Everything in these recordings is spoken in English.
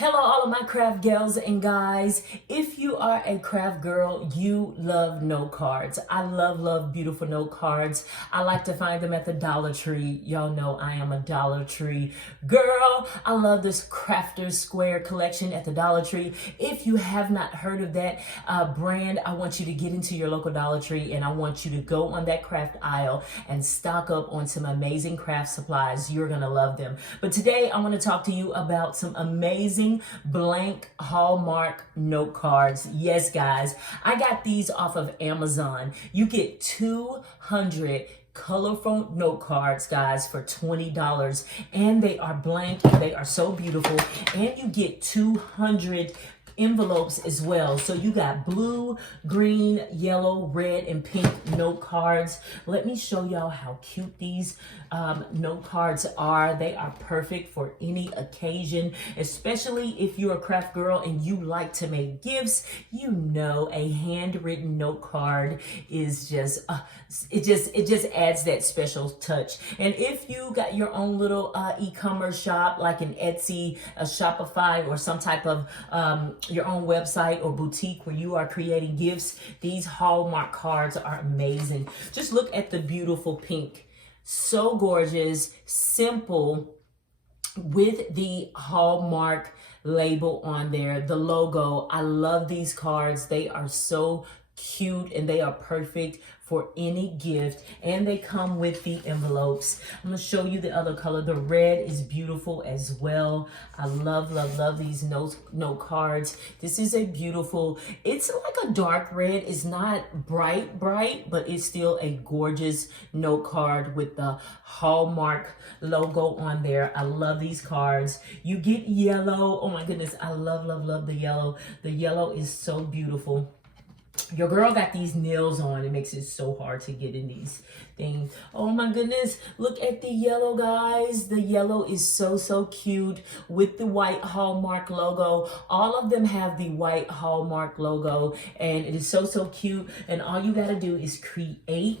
Hello, all of my craft gals and guys. If you are a craft girl, you love note cards. I love beautiful note cards. I like to find them at the Dollar Tree. Y'all know I am a Dollar Tree girl. I love this Crafter's Square collection at the Dollar Tree. If you have not heard of that brand, I want you to get into your local Dollar Tree and I want you to go on that craft aisle and stock up on some amazing craft supplies. You're gonna love them. But today I want to talk to you about some amazing blank Hallmark note cards. Yes, guys, I got these off of Amazon. You get 200 colorful note cards, guys, for $20, and they are blank and they are so beautiful, and you get 200 envelopes as well. So you got blue, green, yellow, red, and pink note cards. Let me show y'all how cute these note cards are. They are perfect for any occasion, especially if you're a craft girl and you like to make gifts. You know, a handwritten note card is just it just adds that special touch. And if you got your own little e-commerce shop like an Etsy, a Shopify, or some type of your own website or boutique where you are creating gifts, these Hallmark cards are amazing. Just look at the beautiful pink. So gorgeous, simple, with the Hallmark label on there, the logo. I love these cards. They are so cute and they are perfect for any gift, and they come with the envelopes. I'm gonna show you the other color. The red is beautiful as well. I love these note cards. This is a beautiful, it's like a dark red. It's not bright, but it's still a gorgeous note card with the Hallmark logo on there. I love these cards. You get yellow. Oh my goodness, I love the yellow. The yellow is so beautiful. Your girl got these nails on. It makes it so hard to get in these things. Oh my goodness. Look at the yellow, guys. The yellow is so cute with the white Hallmark logo. All of them have the white Hallmark logo, and it is so cute. And all you got to do is create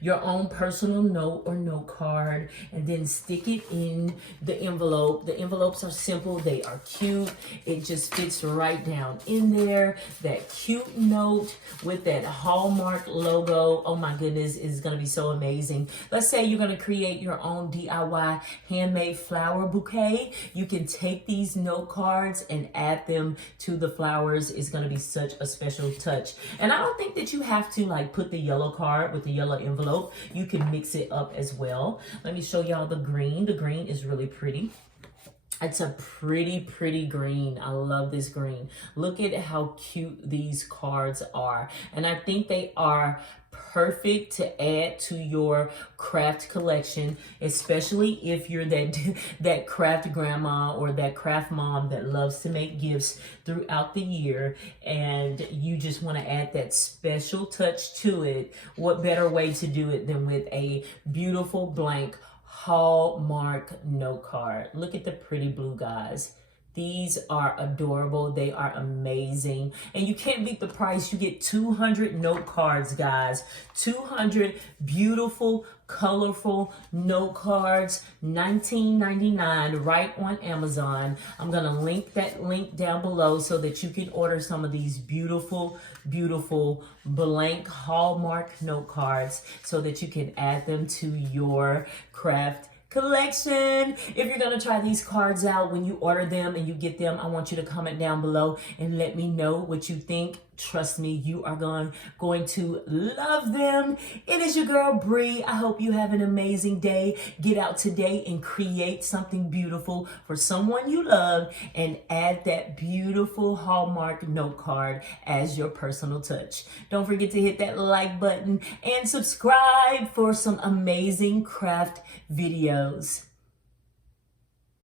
your own personal note or note card and then stick it in the envelope. The envelopes are simple, they are cute. It just fits right down in there. That cute note with that Hallmark logo. Oh my goodness, it's gonna be so amazing. Let's say you're gonna create your own DIY handmade flower bouquet. You can take these note cards and add them to the flowers. It's gonna be such a special touch. And I don't think that you have to like put the yellow card with the yellow envelope. You can mix it up as well. Let me show y'all the green. The green is really pretty. It's a pretty green. I love this green. Look at how cute these cards are. And I think they are perfect to add to your craft collection, especially if you're that craft grandma or that craft mom that loves to make gifts throughout the year and you just want to add that special touch to it. What better way to do it than with a beautiful blank Hallmark note card? Look at the pretty blue, guys. These are adorable. They are amazing. And you can't beat the price. You get 200 note cards, guys. 200 beautiful, colorful note cards. $19.99 right on Amazon. I'm going to link that link down below so that you can order some of these beautiful blank Hallmark note cards so that you can add them to your craft collection. If you're gonna try these cards out when you order them and you get them, I want you to comment down below and let me know what you think. Trust me, you are going to love them. It is your girl Bree. I hope you have an amazing day. Get out today and create something beautiful for someone you love and add that beautiful Hallmark note card as your personal touch. Don't forget to hit that like button and subscribe for some amazing craft videos.